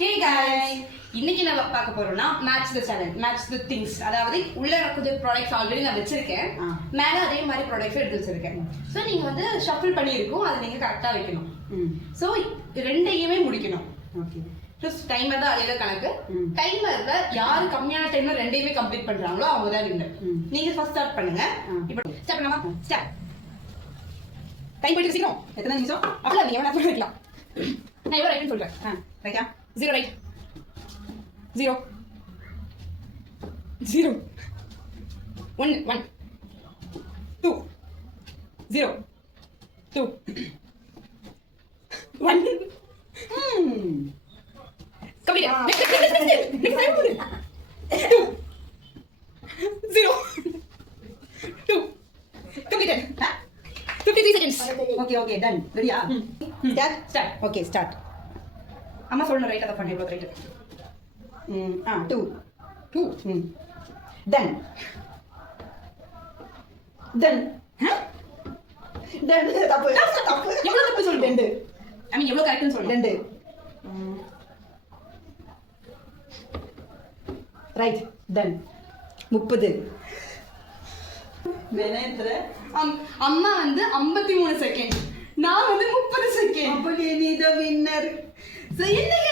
ஹே guys இன்னைக்கு நம்ம பார்க்க போறோம்னா match the challenge match the things அதாவது உள்ள கொஞ்சம் ப்ராடக்ட்ஸ் ஆல்ரெடி நான் வச்சிருக்கேன் மேல அதே மாதிரி ப்ராடக்ட்ஸ் எடுத்து வச்சிருக்கேன் சோ நீங்க வந்து ஷஃபிள் பண்ணி இருக்கும் அதை நீங்க கரெக்ட்டா வைக்கணும் சோ ரெண்டையுமே முடிக்கணும் ஓகே ஜஸ்ட் டைமர் தான் அதே கணக்கு டைமர்ல யாரு கம்மியான டைம்ல ரெண்டையுமே கம்ப்ளீட் பண்றாங்களோ அவங்க தான் வின்னர் நீங்க ஃபர்ஸ்ட் ஸ்டார்ட் பண்ணுங்க இப்போ ஸ்டார்ட் பண்ணலாமா ஸ்டார்ட் டைம் போயிட்டு சீக்கிரம் எத்தனை நிமிஷம் அப்பல நீங்க வேணா சொல்லிக்கலாம் நான் எவ்வளவு ரைட்னு சொல்றேன் ரைட்டா 0 right 0 0 1 1 2 0 2 1 complete next time 0 2 completed 53 seconds okay done ready start okay start அம்மா சொல்லணும் ரைட் அத பண்ணி எவ்வளவு ரைட் 2 done தப்பு எவ்வளவு தப்பு சொல்லு 2 ஐ மீன் எவ்வளவு கரெக்ட்னு சொல்லு 2 ரைட் done 30 வேணேந்திர அம்மா வந்து 53 செகண்ட் நான் வந்து 30 செகண்ட் அப்ப நீ தி வின்னர் சோ இன்னைக்கு